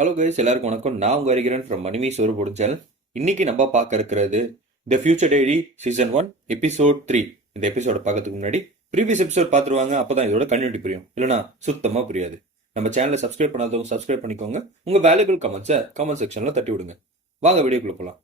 Hello guys, எல்லாருக்கும் வணக்கம். நான் உங்க வருகிறேன் ஃப்ரம் மணிமி சோறு போடும் சேனல். இன்னைக்கு நம்ம பார்க்க இருக்கிறது the Future Diary season 1 episode 3. இந்த எபிசோட பார்க்கறதுக்கு முன்னாடி ப்ரீவியஸ் எபிசோட் பார்த்துருவாங்க, அப்பதான் இதோட கண்டினியூட்டி புரியும். இல்லைனா சுத்தமா புரியாது. நம்ம சேனலை சப்ஸ்கிரைப் பண்ணாதவங்க சப்ஸ்கிரைப் பண்ணிக்கோங்க. உங்க வேல்யூபிள் கமெண்ட்ஸை கமெண்ட் செக்ஷன்ல தட்டி விடுங்க. வாங்க வீடியோக்குள்ள போலாம்.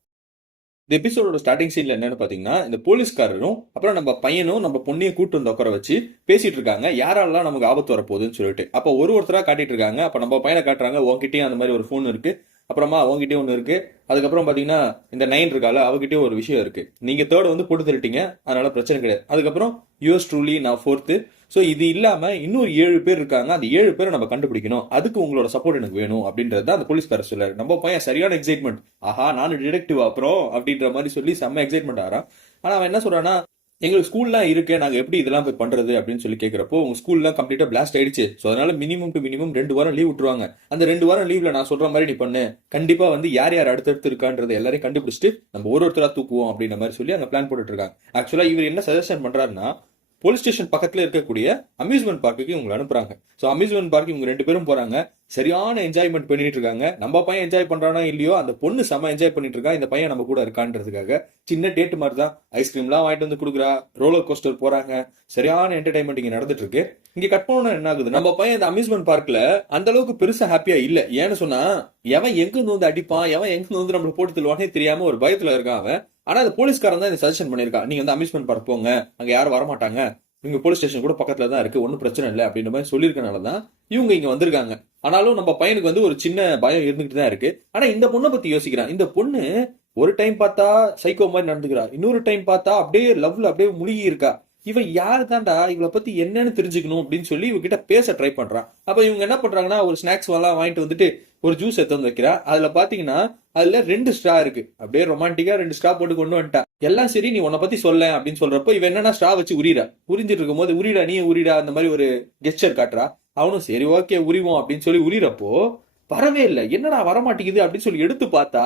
இந்த எபிசோடோட ஸ்டார்டிங் சீன்ல என்னன்னு பாத்தீங்கன்னா, இந்த போலீஸ்காரரும் அப்புறம் நம்ம பையனும் நம்ம பொண்ணையும் கூட்டு வந்து உட்கார வச்சு பேசிட்டு இருக்காங்க. யாரெல்லாம் நமக்கு ஆபத்து வரப்போகுதுன்னு சொல்லிட்டு. அப்ப ஒருத்தரா காட்டிட்டு இருக்காங்க. அப்ப நம்ம பையனை காட்டுறாங்க. உங்ககிட்டயும் அந்த மாதிரி ஒரு போன் இருக்கு, அப்புறமா அவங்ககிட்டயும் ஒன்று இருக்கு. அதுக்கப்புறம் பாத்தீங்கன்னா இந்த 9 இருக்கால, அவகிட்டயும் ஒரு விஷயம் இருக்கு. நீங்க தேர்ட் வந்து போட்டு தள்ளிட்டீங்க, அதனால பிரச்சனை கிடையாது. அதுக்கப்புறம் யூஎஸ் ட்ரூலி நான் 4th. ஸோ இது இல்லாம இன்னொரு 7 பேர் இருக்காங்க. அந்த 7 பேரை நம்ம கண்டுபிடிக்கணும். அதுக்கு உங்களோட சப்போர்ட் எனக்கு வேணும் அப்படின்றது அந்த போலீஸ்காரர் சொல்லாரு. நம்ம பையன் சரியான எக்ஸைட்மெண்ட். ஆஹா, நானும் டிடெக்டிவ் அப்புறம் அப்படின்ற மாதிரி சொல்லி செம்ம எக்ஸைட்மெண்ட் ஆறான். ஆனா அவன் என்ன சொல்றான்னா, எங்களுக்கு ஸ்கூல்லாம் இருக்கு, நாங்க எப்படி இதெல்லாம் போய் பண்றது அப்படின்னு சொல்லி கேட்கிறப்போ, உங்க ஸ்கூல்லாம் கம்ப்ளீட்டா பிளாஸ்ட் ஆயிடுச்சு. ஸோ அதனால மினிமம் டு மினிமம் 2 வாரம் லீவ் விட்டுருவாங்க. அந்த 2 வாரம் லீவ்ல நான் சொல்ற மாதிரி நீ பண்ணு. கண்டிப்பா வந்து யார் யார் அடுத்தடுத்து இருக்கான்றது எல்லாரையும் கண்டுபிடிச்சிட்டு நம்ம ஒருத்தரா தூக்குவோம் அப்படின்ற மாதிரி சொல்லி அங்க பிளான் போட்டுட்டு இருக்காங்க. ஆக்சுவலா இவர் என்ன சஜஷன் பண்றாருன்னா, போலீஸ் ஸ்டேஷன் பக்கத்துல இருக்கக்கூடிய அம்யூஸ்மெண்ட் பார்க்குக்கு இவங்களை அனுப்புறாங்க. ஸோ அம்யூஸ்மெண்ட் பார்க் இவங்க 2 பேரும் போறாங்க. சரியான என்ஜாய்மெண்ட் பண்ணிட்டு இருக்காங்க. நம்ம பையன் என்ஜாய் பண்றானா இல்லையோ, அந்த பொண்ணு செம்ம என்ஜாய் பண்ணிட்டு இருக்கா. இந்த பையன் நம்ம கூட இருக்கான்றதுக்காக சின்ன டேட் மாதிரி தான். ஐஸ்கிரீம்லாம் வாங்கிட்டு வந்து கொடுக்குறா. ரோலர் கோஸ்டர் போறாங்க. சரியான என்டர்டைன்மெண்ட் இங்க நடந்துட்டு இருக்கு. இங்க கட் பண்ண என்ன ஆகுது, நம்ம பையன் இந்த அம்யூஸ்மெண்ட் பார்க்ல அந்த அளவுக்கு பெருசா ஹாப்பியா இல்ல. ஏன்னு சொன்னா, எவன் எங்க வந்து அடிப்பான், எவன் எங்க வந்து நம்மள போட்டு தள்ளுவானே தெரியாம ஒரு பயத்துல இருக்கான் அவன். ஆனா அந்த போலீஸ்காரன் தான் இந்த சஜஷன் பண்ணிருக்கான். நீங்க வந்து அம்யூஸ்மெண்ட் பார்க் போங்க, அங்க யாரும் வரமாட்டாங்க, இவங்க போலீஸ் ஸ்டேஷன் கூட பக்கத்துல தான் இருக்கு, ஒன்னும் பிரச்சனை இல்லை அப்படின்ற மாதிரி சொல்லியிருக்கனாலதான் இவங்க இங்க வந்திருக்காங்க. ஆனாலும் நம்ம பையனுக்கு வந்து ஒரு சின்ன பயம் இருந்துகிட்டு தான் இருக்கு. ஆனா இந்த பொண்ணை பத்தி யோசிக்கிறான். இந்த பொண்ணு ஒரு டைம் பார்த்தா சைக்கோ மாதிரி நடந்துக்கிறா, இன்னொரு டைம் பார்த்தா அப்படியே லவ்ல அப்படியே முழுகி இருக்கா. இவன் யாரு தான்டா, இவளை பத்தி என்னன்னு தெரிஞ்சுக்கணும் அப்படின்னு சொல்லி இவகிட்ட பேச ட்ரை பண்றான். அப்ப இவங்க என்ன பண்றாங்கன்னா, ஒரு ஸ்நாக்ஸ் எல்லாம் வாங்கிட்டு வந்துட்டு ஒரு ஜூஸ் எடுத்து வந்து வைக்கிறா. அதுல பாத்தீங்கன்னா அதுல 2 ஸ்ட்ரா இருக்கு. அப்படியே ரொமான்டிக்கா 2 ஸ்ட்ரா போட்டு கொண்டு வந்துட்டா. எல்லாம் சரி, நீ உன்னை பத்தி சொல்ல அப்படின்னு சொல்றப்போ இவன் என்னன்னா ஸ்ட்ரா வச்சு உரிடா. உறிஞ்சிட்டு இருக்கும் போது உரிடா, நீ உரிடா அந்த மாதிரி ஒரு கெஸ்டர் காட்டுறா. அவனும் சரி ஓகே உரிவோம் அப்படின்னு சொல்லி உரிறப்போ வரவே இல்லை. என்னடா வரமாட்டேங்குது அப்படின்னு சொல்லி எடுத்து பார்த்தா,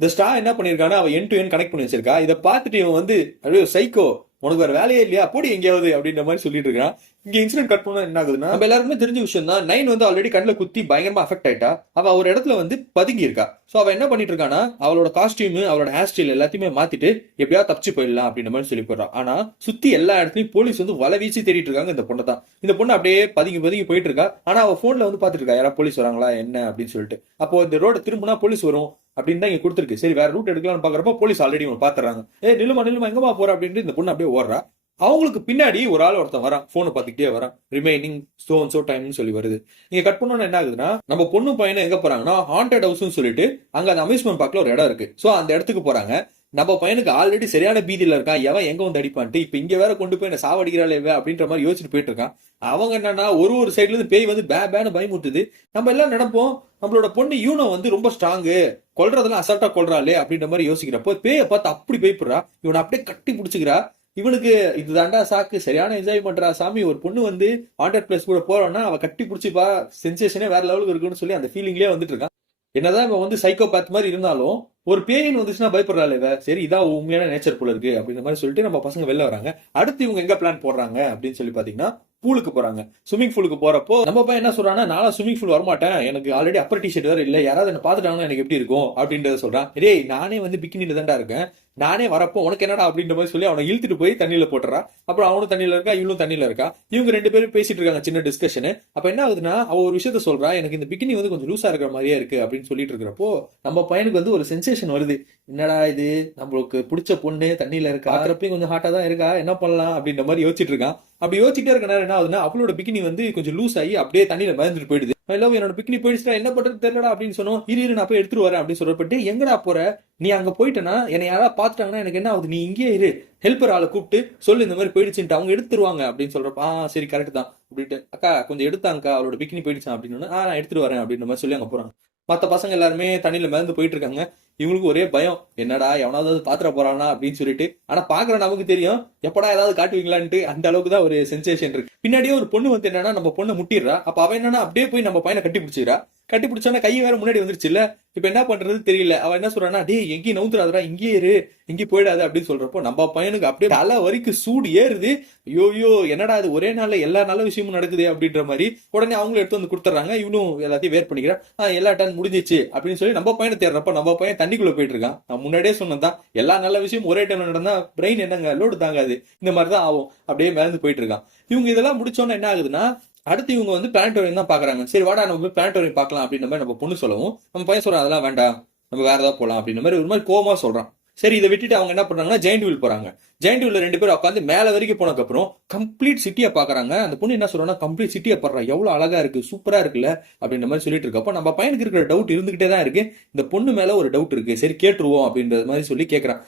இந்த ஸ்ட்ரா என்ன பண்ணிருக்கானா, அவன் என் டு என் கனெக்ட் பண்ணி வச்சிருக்கா. இதை பார்த்துட்டு இவன் வந்து அப்படியே சைக்கோ, உனக்கு வேற வேலையே இல்லையா, போடி எங்கேயாவது அப்படின்ற மாதிரி சொல்லிட்டு இருக்கான். இங்க இன்சிடென்ட் கட் பண்ணா என்ன ஆகுதுன்னா, நம்ம எல்லாருக்குமே தெரிஞ்ச விஷயம் தான். 9 வந்து ஆல்ரெடி கண்ணில் குத்தி பயங்கரமா அஃபெக்ட் ஆயிட்டா. அவ ஒரு இடத்துல வந்து பதுங்கி இருக்கா. சோ அவ என்ன பண்ணிட்டு இருக்கானா, அவளோட காஸ்டியூம் அவளோட ஹேர் ஸ்டைல் எல்லாத்தையுமே மாத்திட்டு எப்படியாவது தப்பிச்சு போயிடலாம் அப்படின்ற மாதிரி சொல்லி போடுறான். ஆனா சுத்தி எல்லா இடத்துலயும் போலீஸ் வந்து வலை வீசி தேடிட்டு இருக்காங்க இந்த பொண்ணை தான். இந்த பொண்ணு அப்படியே பதுங்கி பதுங்கி போயிட்டு இருக்கா. ஆனா அவ போன்ல வந்து பாத்துட்டு இருக்கா, யாராவது போலீஸ் வராங்களா என்ன அப்படின்னு சொல்லிட்டு. அப்போ இந்த ரோட திரும்பினா போலீஸ் வரும் அப்படின்னு தான் இங்க கொடுத்துருக்கு. சரி வேற ரூட் எடுக்கலாம்னு பாக்குறப்ப போலீஸ் ஆல்ரெடி பாத்துறாங்க. நிலுமா எங்கமா போற அப்படின்ட்டு இந்த பொண்ணு அப்படியே ஓடுறா. அவங்களுக்கு பின்னாடி ஒரு ஆள் ஒருத்தன் வரான், போனை பார்த்துக்கிட்டே வரான். ரிமைனிங் சோ டைம்னு சொல்லி வருது. இங்க கட் பண்ணோம்னா என்ன ஆகுதுன்னா, நம்ம பொண்ணு பையனை எங்க போறாங்கன்னா ஹாண்டட் ஹவுஸ்னு சொல்லிட்டு அங்க அந்த அம்யூஸ்மெண்ட் பார்க்ல ஒரு இடம் இருக்கு. சோ அந்த இடத்துக்கு போறாங்க. நம்ம பையனுக்கு ஆல்ரெடி சரியான பீதியில இருக்கான். எவன் எங்க வந்து அடிப்பான்ட்டு, இப்ப இங்க வேற கொண்டு போய் என்ன சாவடிக்கிறாளே அப்படின்ற மாதிரி யோசிச்சுட்டு போயிட்டு இருக்கான். அவங்க என்னன்னா ஒரு சைட்ல இருந்து பேய் வந்து பேன்னு பயமுட்டுது. நம்ம எல்லாம் நினைப்போம், நம்மளோட பொண்ணு யூனோ வந்து ரொம்ப ஸ்ட்ராங்கு, கொல்றதெல்லாம் அசால்ட்டா கொல்றாளே அப்படின்ற மாதிரி யோசிக்கிறப்போ பேயை பார்த்து அப்படி பயப்படுறா. இவனை அப்படியே கட்டி பிடிச்சிக்கிறா. இவனுக்கு இது தாண்டா சாக்கு, சரியான என்ஜாய் பண்றா சாமி. ஒரு பொண்ணு வந்து ஹாண்டட் பிளேஸ் கூட போறோம்னா அவ கட்டி பிடிச்சிப்பா, சென்சேஷனே வேற லெவலுக்கு இருக்குன்னு சொல்லி அந்த ஃபீலிங்லேயே வந்துட்டு இருக்கான். என்னதான் இவன் வந்து சைக்கோபாத் மாதிரி இருந்தாலும் ஒரு பேயின் வந்துச்சுன்னா பயப்படுறாள் இவ. சரி இதான் உண்மையான நேச்சர் போல இருக்கு அப்படின்ற மாதிரி சொல்லிட்டு நம்ம பசங்க வெளில வராங்க. அடுத்து இவங்க எங்க பிளான் போடுறாங்க அப்படின்னு சொல்லி பாத்தீங்கன்னா, பூலுக்கு போறாங்க. ஸ்விமிங் பூலுக்கு போறப்போ நம்ம பையன் என்ன சொல்றான்னா, நானும் ஸ்விமிங் பூல் வரமாட்டேன், எனக்கு ஆல்ரெடி அப்பர் டிஷர்ட் வேற இல்ல, யாராவது என்ன பாத்துட்டாங்கன்னா எனக்கு எப்படி இருக்கும் அப்படின்றத சொல்றான். டேய் நானே வந்து பிக்கினில தான்டா இருக்கேன், நானே வரப்போ உனக்கு என்னடா அப்படின்ற மாதிரி சொல்லி அவனை இழுத்துட்டு போய் தண்ணியில போட்டுறா. அப்புறம் அவனும் தண்ணியில இருக்கா, இவளும் தண்ணியில இருக்கா. இவங்க 2 பேரும் பேசிட்டு இருக்காங்க, சின்ன டிஸ்கஷன். அப்ப என்ன ஆகுதுன்னா, அவ ஒரு விஷயத்த சொல்றா, எனக்கு இந்த பிக்கினி வந்து கொஞ்சம் லூசா இருக்கிற மாதிரியே இருக்கு அப்படின்னு சொல்லிட்டு இருக்கிறப்போ நம்ம பையனுக்கு வந்து ஒரு சென்சேஷன் வருது. என்னடா இது, நம்மளுக்கு பிடிச்ச பொண்ணு தண்ணியில இருக்கா, பாக்குறப்பையும் கொஞ்சம் ஹாட்டா தான் இருக்கா, என்ன பண்ணலாம் அப்படின்ற மாதிரி யோசிச்சுட்டு இருக்கான். அப்படி யோசிச்சுட்டே இருக்க நேரம் என்ன ஆகுதுன்னா, அவளோட பிக்கினி வந்து கொஞ்சம் லூஸ் ஆகி அப்படியே தண்ணியில மறந்துட்டு போயிடுது. என்னோட பிக்கினி போயிடுச்சுனா என்ன பண்றது தெரியலடா அப்படின்னு சொன்னோம். இரு நான் போய் எடுத்துட்டு வரேன் அப்படின்னு சொல்றப்பட்டு, எங்கடா போற, நீ அங்க போயிட்டனா என்னை யாராவது பாத்துட்டாங்கன்னா எனக்கு என்ன ஆகுது, நீ இங்கே இரு, ஹெல்ப்பர் ஆளை கூப்பிட்டு சொல்லு இந்த மாதிரி போயிடுச்சுட்டு, அவங்க எடுத்துருவாங்க அப்படின்னு சொல்றப்ப சரி கரெக்ட் தான் அப்படின்ட்டு, அக்கா கொஞ்சம் எடுத்தாங்கக்கா, அவளோட பிக்கினி போயிடுச்சான் அப்படின்னு நான் எடுத்துட்டு வரேன் அப்படின்ற மாதிரி சொல்லி அங்க போறாங்க. மற்ற பசங்க எல்லாருமே தண்ணியில மிதந்து போயிட்டு இருக்காங்க. இவங்களுக்கு ஒரே பயம், என்னடா எவனாவது பாத்திர போறானா அப்படின்னு சொல்லிட்டு. ஆனா பாக்குற நமக்கு தெரியும் எப்படா ஏதாவது காட்டுவீங்களான்ட்டு. அந்த அளவுக்கு தான் ஒரு சென்சேஷன் இருக்கு. பின்னாடியே ஒரு பொண்ணு வந்து என்னன்னா நம்ம பொண்ணை முட்டிடுறா. அப்ப அவன் என்னன்னா அப்படியே போய் நம்ம பையனை கட்டி பிடிச்சிக்கிறா. கட்டி பிடிச்சோன்னா கை வேற முன்னாடி வந்துருச்சு இல்ல. இப்ப என்ன பண்றது தெரியல. அவன் என்ன சொல்றான்னா, டேய் எங்கேயும் நவுத்துறாதடா, இங்கேயே இரு, இங்கேயும் போயிடாது அப்படின்னு சொல்றப்போ நம்ம பையனுக்கு அப்படியே தலை வரைக்கும் சூடு ஏறுது. ஐயோ என்னடா இது ஒரே நாள்ல எல்லா நல்ல விஷயமும் நடக்குது அப்படின்ற மாதிரி. உடனே அவங்களும் எடுத்து வந்து கொடுத்துறாங்க. இவனும் எல்லாத்தையும் வேர் பண்ணிக்கிறான். எல்லா டன் முடிஞ்சிச்சு அப்படின்னு சொல்லி நம்ம பையனை தேடுறப்ப நம்ம பையன் தண்ணிக்குள்ள போயிட்டு இருக்கான். நான் முன்னாடியே சொன்னதான், எல்லா நல்ல விஷயம் ஒரே டைம்ல நடந்தா பிரெயின் என்னங்க லோடு தாங்காது, இந்த மாதிரிதான் ஆகும். அப்படியே மேலந்து போயிட்டு இருக்கான். இவங்க இதெல்லாம் முடிச்சோன்னா என்ன ஆகுதுன்னா, அடுத்து இவங்க வந்து பிளானட்டோரியம் தான் பாக்குறாங்க. சரி வாடா நம்ம போய் பிளானட்டோரியம் பார்க்கலாம் அப்படின்ற மாதிரி நம்ம பொண்ணு சொல்லவும், நம்ம பையன் சொல்றான் அதெல்லாம் வேண்டாம், நம்ம வேற ஏதாவது போலாம் அப்படின்ற மாதிரி ஒரு மாதிரி கோவமா சொல்றான். சரி இதை விட்டுட்டு அவங்க என்ன பண்றாங்கன்னா ஜெயண்ட் வீல் போறாங்க. ஜெயண்ட் வீல்ல 2 பேரும் உட்காந்து மேல வரைக்கும் போனதுக்கு அப்புறம் கம்ப்ளீட் சிட்டியை பாக்குறாங்க. அந்த பொண்ணு என்ன சொல்றாங்கன்னா, கம்ப்ளீட் சிட்டியை பாடுறா, எவ்வளவு அழகா இருக்கு, சூப்பரா இருக்குல்ல அப்படின்ற மாதிரி சொல்லிட்டு இருக்கப்போ நம்ம பையனுக்கு இருக்கிற டவுட் இருந்துகிட்டே தான் இருக்கு. இந்த பொண்ணு மேல ஒரு டவுட் இருக்கு, சரி கேட்டுருவோம் அப்படின்ற மாதிரி சொல்லி கேட்கறான்.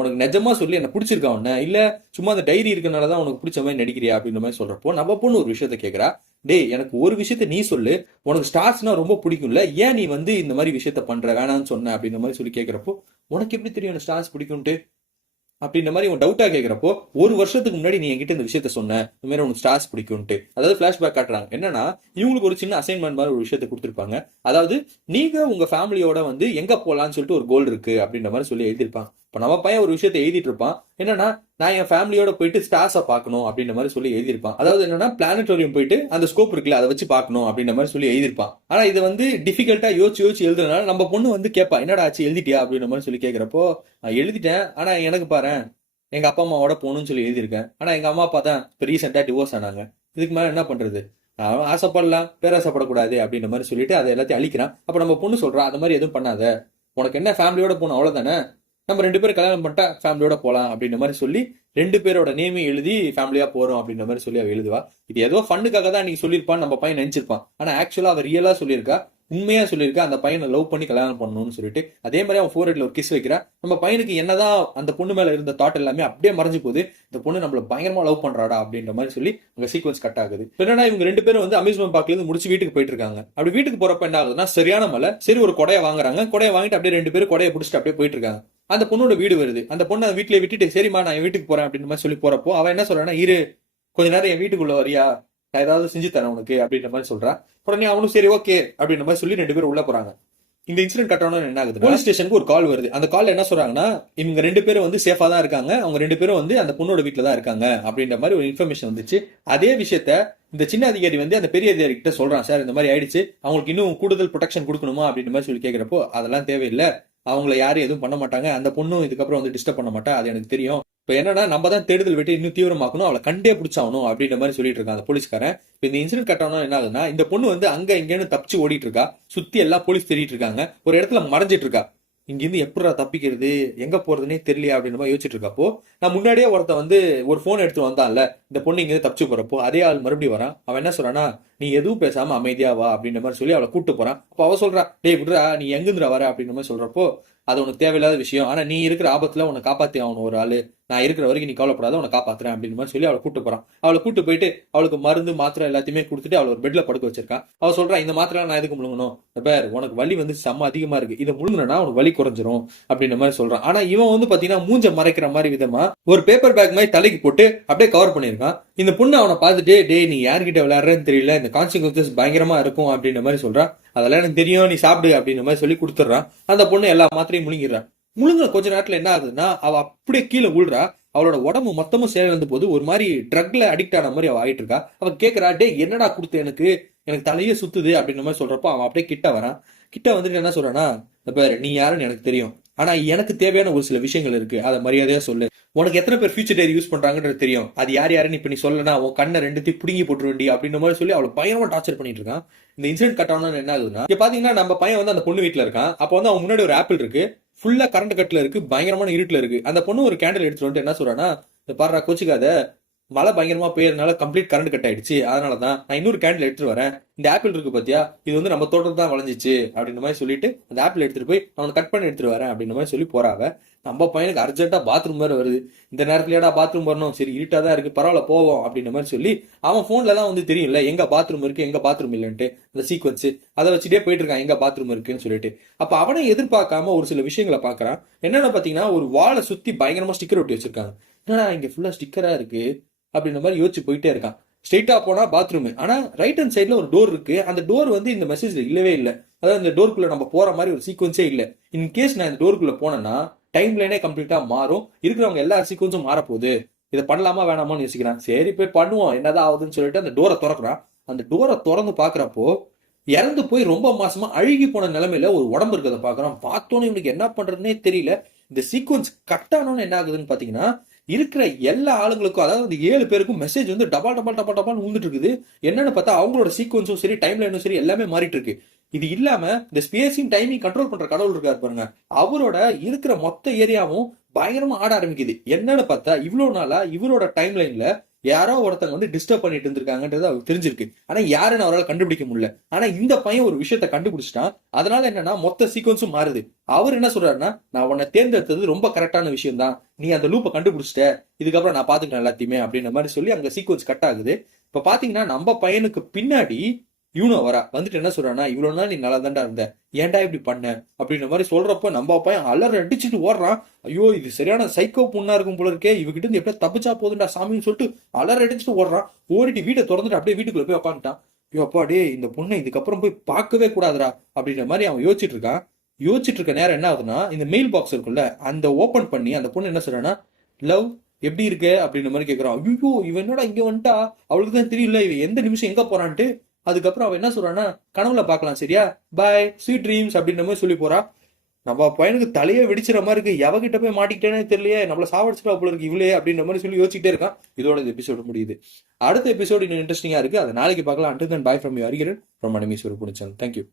உனக்கு நிஜமா சொல்லி என்ன பிடிச்சிருக்கா உன்ன, இல்ல சும்மா அந்த டைரி இருக்கனாலதான் உனக்கு பிடிச்ச மாதிரி நடிக்கிறியா அப்படின்ற மாதிரி சொல்றப்போ நம்ம பொண்ணு ஒரு விஷயத்த கேட்கறா. டேய் எனக்கு ஒரு விஷயத்த நீ சொல்லு, உனக்கு ஸ்டார்ஸ்னா ரொம்ப பிடிக்கும்ல, ஏன் நீ வந்து இந்த மாதிரி விஷயத்த பண்ற, வேணான்னு சொன்ன அப்படின்ற மாதிரி சொல்லி கேட்கறப்போ, உனக்கு எப்படி தெரியும் எனக்கு ஸ்டார்ஸ் பிடிக்கும்ட்டு அப்படின்ற மாதிரி உன் டவுட்டா கேட்கறப்போ, ஒரு வருஷத்துக்கு முன்னாடி நீ என்கிட்ட இந்த விஷயத்த சொன்ன, இந்த மாதிரி உனக்கு ஸ்டார்ஸ் பிடிக்கும்ட்டு. அதாவது பிளாஷ்பேக் காட்டுறாங்க. என்னன்னா இவங்களுக்கு ஒரு சின்ன அசைன்மெண்ட் மாதிரி ஒரு விஷயத்த கொடுத்துருப்பாங்க. அதாவது நீங்க உங்க ஃபேமிலியோட வந்து எங்க போலான்னு சொல்லிட்டு ஒரு கோல் இருக்கு அப்படின்ற மாதிரி சொல்லி எழுதிருப்பாங்க. இப்ப நம்ம பையன் ஒரு விஷயத்த எழுதிட்டு இருப்பான். என்னன்னா நான் என் ஃபேமிலியோட போயிட்டு ஸ்டார்ஸை பார்க்கணும் அப்படின்ற மாதிரி சொல்லி எழுதியிருப்பான். அதாவது என்னன்னா பிளானட்டோரியம் போயிட்டு அந்த ஸ்கோப் இருக்குல்ல அதை வச்சு பார்க்கணும் அப்படின்ற மாதிரி சொல்லி எழுதியிருப்பான். ஆனா இது வந்து டிஃபிகல்ட்டா யோசிச்சு எழுதுறதுனால நம்ம பொண்ணு வந்து கேட்பா, என்னடா ஆச்சு எழுதிட்டியா அப்படின்ற மாதிரி சொல்லி கேட்கறப்போ, எழுதிட்டேன், ஆனா எனக்கு பாரு எங்க அப்பா அம்மாவோட போகணும்னு சொல்லி எழுதியிருக்கேன். ஆனா எங்க அம்மா அப்பா தான் இப்போ ரீசெண்டா டிவோர்ஸ் ஆனாங்க. இதுக்கு மேல என்ன பண்றது, நான் ஆசைப்படலாம் பேராசைப்படக்கூடாது அப்படின்ற மாதிரி சொல்லிட்டு அதை எல்லாத்தையும் அழிக்கிறான். அப்ப நம்ம பொண்ணு சொல்றா, அந்த மாதிரி எதுவும் பண்ணாத, உனக்கு என்ன ஃபேமிலியோட போகணும் அவ்வளவுதானே, நம்ம 2 பேரும் கல்யாணம் பண்ணிட்டா ஃபேமிலியோட போலாம் அப்படின்ற மாதிரி சொல்லி 2 பேரோட நேமே எழுதி ஃபேமிலியா போறோம் அப்படின்ற மாதிரி சொல்லி அவ எழுதுவா. இது ஏதோ ஃபண்ணுக்காக தான் நீ சொல்லியிருப்பான்னு நம்ம பையன் நினைச்சிருப்பான். ஆனா ஆக்சுவலா அவ ரியலா சொல்லியிருக்கா, உண்மையா சொல்லியிருக்கா அந்த பையனை லவ் பண்ணி கல்யாணம் பண்ணணும்னு சொல்லிட்டு. அதே மாதிரி அவன் ஃபோர்ஹெட்ல ஒரு கிஸ் வைக்கிறா. நம்ம பையனுக்கு என்னதான் அந்த பொண்ணு மேல இருந்த தாட் எல்லாமே அப்படியே மறைஞ்சு போகுது. இந்த பொண்ணு நம்மள பயங்கரமா லவ் பண்றாடா அப்படின்ற மாதிரி சொல்லி அங்க சீக்வன்ஸ் கட் ஆகுது. என்னன்னா இவங்க 2 பேரும் வந்து அம்யூஸ்மெண்ட் பார்க்ல இருந்து முடிச்சு வீட்டுக்கு போயிட்டு இருக்காங்க. அப்படி வீட்டுக்கு போறப்ப என்ன ஆகுதுன்னா, சரியான மழை. சரி ஒரு கொடையை வாங்குறாங்க. கொடையை வாங்கிட்டு அப்படியே 2 பேரும் கொடையை பிடிச்சிட்டு அப்படியே போயிட்டு இருக்காங்க. அந்த பொண்ணோட வீடு வருது. அந்த பொண்ணை வீட்டுல விட்டுட்டு, சரிம்மா நான் என் வீட்டுக்கு போறேன் அப்படின்ற மாதிரி சொல்லி போறப்போ அவன் என்ன சொல்றான்னா, இரு கொஞ்ச நேரம் என் வீட்டுக்குள்ள வரியா, நான் ஏதாவது செஞ்சு தரேன் உனக்கு அப்படின்ற மாதிரி சொல்றான். உடனே அவனும் சரி ஓகே அப்படின்ற மாதிரி சொல்லி 2 பேரும் உள்ள போறாங்க. இந்த இன்சிடென்ட் கட்டணும் என்ன ஆகுது, போலீஸ் ஸ்டேஷனுக்கு ஒரு கால் வருது. அந்த கால் என்ன சொல்றாங்கன்னா, இவங்க 2 பேரும் வந்து சேஃபா தான் இருக்காங்க, அவங்க 2 பேரும் வந்து அந்த பொண்ணோட வீட்டுல தான் இருக்காங்க அப்படின்ற மாதிரி ஒரு இன்ஃபர்மேஷன் வந்துச்சு. அதே விஷயத்த இந்த சின்ன அதிகாரி வந்து அந்த பெரிய அதிகாரி கிட்ட சொல்றான், சார் இந்த மாதிரி ஆயிடுச்சு, அவங்களுக்கு இன்னும் கூடுதல் ப்ரொடெக்ஷன் கொடுக்கணுமா அப்படின்ற மாதிரி சொல்லி கேட்கிறப்போ, அதெல்லாம் தேவையில்லை, அவங்கள யாரும் எதுவும் பண்ண மாட்டாங்க, அந்த பொண்ணும் இதுக்கப்புறம் வந்து டிஸ்டர்ப் பண்ண மாட்டா, அது எனக்கு தெரியும். இப்போ என்னன்னா நம்ம தான் தேடுதல் வெட்டி இன்னும் தீவிரமாக்கணும், அவளை கண்டே பிடிச்சாகணும் அப்படின்ற மாதிரி சொல்லிட்டு இருக்கான் அந்த போலீஸ்காரன். இப்போ இந்த இன்சிடென்ட் கட்டணும் என்ன ஆகுதுன்னா, இந்த பொண்ணு வந்து அங்க இங்கன்னு தப்பிச்சு ஓடிட்டு இருக்கா. சுத்தி எல்லாம் போலீஸ் தேடிட்டு இருக்காங்க. ஒரு இடத்துல மறைஞ்சிட்டு இருக்கா. இங்கிருந்து எப்படா தப்பிக்கிறது, எங்க போறதுன்னே தெரியலையா அப்படின்ற மாதிரி யோசிச்சுட்டு இருக்கப்போ, நான் முன்னாடியே ஒருத்த வந்து ஒரு போன் எடுத்து வந்தான்ல, இந்த பொண்ணு இங்கிருந்து தப்பிச்சு போறப்போ அதே ஆள் மறுபடியும் வரான். அவன் என்ன சொல்றான்னா, நீ எதுவும் பேசாம அமைதியா வா அப்படின்ற மாதிரி சொல்லி அவளை கூட்டு போறான். அப்போ அவ சொல்றா, டேய் விடுறா, நீ எங்கிருந்துடா வர அப்படின்ற மாதிரி சொல்றப்போ, அது உனக்கு தேவையில்லாத விஷயம், ஆனா நீ இருக்கிற ஆபத்துல உன்னை காப்பாத்தி ஆகணும் ஒரு ஆளு, நான் இருக்கிற வரைக்கும் நீ கவலைப்படாத, உன்னை காப்பாத்துறேன் அப்படின்னு மாதிரி சொல்லி அவளை கூட்டு போறான். அவளை கூட்டு போயிட்டு அவளுக்கு மருந்து மாத்திரை எல்லாத்தையுமே கொடுத்துட்டு அவளை ஒரு பெட்ல படுக்க வச்சிருக்கான். அவ சொல்றா, இந்த மாத்திரை நான் எதுக்கு முழுங்கணும், பேர் உனக்கு வலி வந்து செம்ம அதிகமா இருக்கு, இதை முழுங்கினா உனக்கு வலி குறைஞ்சிரும் அப்படின்ற மாதிரி சொல்றான். ஆனா இவன் வந்து பாத்தீங்கன்னா மூஞ்ச மறைக்கிற மாதிரி விதமா ஒரு பேப்பர் பேக் மாதிரி தலைக்கு போட்டு அப்படியே கவர் பண்ணிருக்கான். இந்த பொண்ணு அவனை பார்த்துட்டு, டே நீ யார்கிட்ட விளையாடுறேன்னு தெரியல, இந்த கான்சிக்வன்சஸ் பயங்கரமா இருக்கும் அப்படின்ற மாதிரி சொல்றான். அதெல்லாம் எனக்கு தெரியும், நீ சாப்பிடு அப்படின்ற மாதிரி சொல்லி கொடுத்துட்றான். அந்த பொண்ணு எல்லா மாத்திரையும் முழுங்கிடுறான். முழுங்குற கொஞ்ச நேரத்துல என்ன ஆகுதுன்னா, அவ அப்படியே கீழே விழுறா. அவளோட உடம்பு மொத்தமும் சேர்ந்து போது ஒரு மாதிரி ட்ரக்ல அடிக்ட் ஆன மாதிரி அவ ஆயிட்டு இருக்கா. அவ கேட்கறா, டே என்னடா கொடுத்து எனக்கு தலையே சுத்துது அப்படின்ற மாதிரி சொல்றப்போ அவன் அப்படியே கிட்ட வரான். கிட்ட வந்துட்டு என்ன சொல்றானா, பாரு நீ யாருன்னு எனக்கு தெரியும், ஆனா எனக்கு தேவையான ஒரு சில விஷயங்கள் இருக்கு, அதை மரியாதையா சொல்லு. உனக்கு எத்தனை பேர் ஃபியூச்சர் டைரி யூஸ் பண்றாங்கன்றது தெரியும், அது யார் யாருன்னு இப்ப நீ சொல்லனா உன் கண்ணை 2த்தையும் பிடுங்கி போட்டுருவேண்டி அப்படின்ற மாதிரி சொல்லி அவளை பயங்கரமா டார்ச்சர் பண்ணிட்டு இருக்கான். இந்த இன்சிடென்ட் கட் ஆனது என்ன ஆகுதுன்னா, இப்ப பாத்தீங்கன்னா நம்ம பையன் வந்து அந்த பொண்ணு வீட்டுல இருக்கான். அப்ப வந்து அவன் முன்னாடி ஒரு ஆப்பிள் இருக்கு, ஃபுல்லா கரண்ட் கட்ல இருக்கு, பயங்கரமான இருட்டுல இருக்கு. அந்த பொண்ணு ஒரு கேண்டில் எடுத்துட்டு வந்துட்டு என்ன சொல்றானா, பாருடா கோச்சிக்காத, மழை பயங்கரமா பெய்யறதுனால கம்ப்ளீட் கரண்ட் கட் ஆயிடுச்சு, அதனாலதான் நான் இன்னொரு கேண்டில் எடுத்துட்டு வரேன், இந்த ஆப்பிள் இருக்கு பாத்தியா, இது வந்து நம்ம தோட்டத்துல தான் விளைஞ்சிச்சு அப்படின்ற மாதிரி சொல்லிட்டு அந்த ஆப்பிள் எடுத்துட்டு போய் நான் கட் பண்ணி எடுத்துட்டு வரேன் அப்படின்ற மாதிரி சொல்லி போறாங்க. நம்ம பையனுக்கு அர்ஜென்ட்டா பாத்ரூம் வேற வருது, இந்த நேரத்துலயாடா பாத்ரூம் வரணும், சரி இருட்டா தான் இருக்கு பரவாயில்ல போவோம் அப்படின்ற மாதிரி சொல்லி அவன் போன்ல தான் வந்து தெரியும்ல எங்க பாத்ரூம் இருக்கு எங்க பாத்ரூம் இல்லைன்ட்டு அந்த சீக்வன்ஸ் அதை வச்சுட்டே போயிட்டு இருக்கான் எங்க பாத்ரூம் இருக்குன்னு சொல்லிட்டு. அப்ப அவனை எதிர்பார்க்காம ஒரு சில விஷயங்களை பாக்குறான். என்னன்னு பாத்தீங்கன்னா ஒரு வாழை சுத்தி பயங்கரமா ஸ்டிக்கர் ஒட்டி வச்சிருக்காங்க. என்னடா இங்க ஃபுல்லா ஸ்டிக்கரா இருக்கு அப்படின்ற மாதிரி யோசிச்சு போயிட்டே இருக்கான். ஸ்ட்ரெயிட்டா போனா பாத்ரூம், ஆனா ரைட் ஹேண்ட் சைட்ல ஒரு டோர் இருக்கு, அந்த டோர் வந்து இந்த மெசேஜ்ல இல்லவே இல்லை. அதாவது இந்த டோருக்குள்ள நம்ம போற மாதிரி ஒரு சீக்வன்ஸே இல்லை. இன் கேஸ் நான் இந்த டோருக்குள்ள போனேன்னா டைம் லைனே கம்ப்ளீட்டா மாறும், இருக்கிறவங்க எல்லா சீக்வன்ஸும் மாறப்போகுது, இதை பண்ணலாமா வேணாமான்னு யோசிக்கிறான். சரி போய் பண்ணுவோம் என்னதான் ஆகுதுன்னு சொல்லிட்டு அந்த டோரை திறக்கிறான். அந்த டோரை திறந்து பாக்குறப்போ இறந்து போய் ரொம்ப மாசமா அழுகி போன நிலைமையில ஒரு உடம்பு இருக்கிறத பாக்குறான். பார்த்தோன்னு இவனுக்கு என்ன பண்றதுன்னே தெரியல. இந்த சீக்வன்ஸ் கட் ஆனோன்னு என்ன ஆகுதுன்னு பாத்தீங்கன்னா இருக்கிற எல்லா ஆளுங்களுக்கும், அதாவது அந்த 7 பேருக்கும் மெசேஜ் வந்து டபால் டபால் டபால் டபால் வந்துட்டு இருக்குது. என்னன்னு பார்த்தா அவங்களோட சீக்வன்ஸும் சரி டைம் லைனும் சரி எல்லாமே மாறிட்டு இருக்கு. இது இல்லாம இந்த ஸ்பேஸையும் டைமிங் கண்ட்ரோல் பண்ற கடவுள் இருக்காரு பாருங்க, அவரோட இருக்கிற மொத்த ஏரியாவும் பயங்கரமா ஆட ஆரம்பிக்குது. என்னன்னு பார்த்தா இவ்வளவு நாளா இவரோட டைம் லைன்ல யாரோ ஒருத்தங்க வந்து டிஸ்டர்ப் பண்ணிட்டு இருந்திருக்காங்கன்றது அவருக்கு தெரிஞ்சிருக்கு. ஆனா யாருன்னு அவரால் கண்டுபிடிக்க முடியல. ஆனா இந்த பையன் ஒரு விஷயத்த கண்டுபிடிச்சிட்டான். அதனால என்னன்னா மொத்த சீக்வன்ஸும் மாறுது. அவர் என்ன சொல்றாருன்னா, நான் உன்னை தேர்ந்தெடுத்தது ரொம்ப கரெக்டான விஷயம் தான், நீ அந்த லூப்பை கண்டுபிடிச்சிட்ட, இதுக்கப்புறம் நான் பாத்துக்கிறேன் எல்லாத்தையுமே அப்படின்ற மாதிரி சொல்லி அங்க சீக்வன்ஸ் கட் ஆகுது. இப்ப பாத்தீங்கன்னா நம்ம பையனுக்கு பின்னாடி இவனோ வரா வந்துட்டு என்ன சொல்றான்னா, இவ்வளவு நாள் நீ நல்லா தாண்டா இருந்த, ஏன்டா இப்படி பண்ண அப்படின்ற மாதிரி சொல்றப்ப நம்ம பையன் அலற அடிச்சுட்டு ஓடுறான். ஐயோ இது சரியான சைக்கோ பொண்ணா இருக்கும் போல இருக்கே, இவகிட்ட இருந்து எப்படியா தப்பிச்சா போதுண்டா சாமின்னு சொல்லிட்டு அலற அடிச்சுட்டு ஓடுறான். ஓடிட்டு வீட்டை திறந்துட்டு அப்படியே வீட்டுக்குள்ள போய் உட்காந்துட்டான். ஐயோ அப்பா டே இந்த பொண்ணை இதுக்கப்புறம் போய் பார்க்கவே கூடாதுடா அப்படின்ற மாதிரி அவன் யோசிச்சுட்டு இருக்கான். யோசிச்சுட்டு இருக்க நேரம் என்ன ஆகுதுன்னா, இந்த மெயில் பாக்ஸ் இருக்குல்ல அந்த ஓபன் பண்ணி அந்த பொண்ணு என்ன சொல்றான்னா, லவ் எப்படி இருக்கு அப்படின்ற மாதிரி கேட்கறான். ஐயோ இவன் என்னடா இங்க வந்துட்டா, அவளுக்கு தான் தெரியல இவன் எந்த நிமிஷம் எங்க போறான்ட்டு. அதுக்கப்புறம் அவன் என்ன சொல்றான்னா, கனவுல பாக்கலாம் சரியா, பாய் ஸ்வீட் ட்ரீம்ஸ் அப்படின்ற மாதிரி சொல்லி போறா. நம்ம பையனுக்கு தலையே வெடிச்சிட மாதிரி இருக்கு, எவகிட்ட போய் மாட்டிக்கிட்டேனே தெரியலையே, நம்மள சாவடிச்சிட்டா போல இருக்கு இவளே அப்படின்ற மாதிரி சொல்லி யோசிச்சுட்டே இருக்கான். இதோட இந்த எபிசோடு முடியுது. அடுத்த எபிசோடு இன்னும் இன்ட்ரெஸ்டிங்கா இருக்கு, அதை நாளைக்கு பார்க்கலாம். Until then bye from you Hariharan from அனிமி ஸ்வரூப் சேனல். தேங்க்யூ.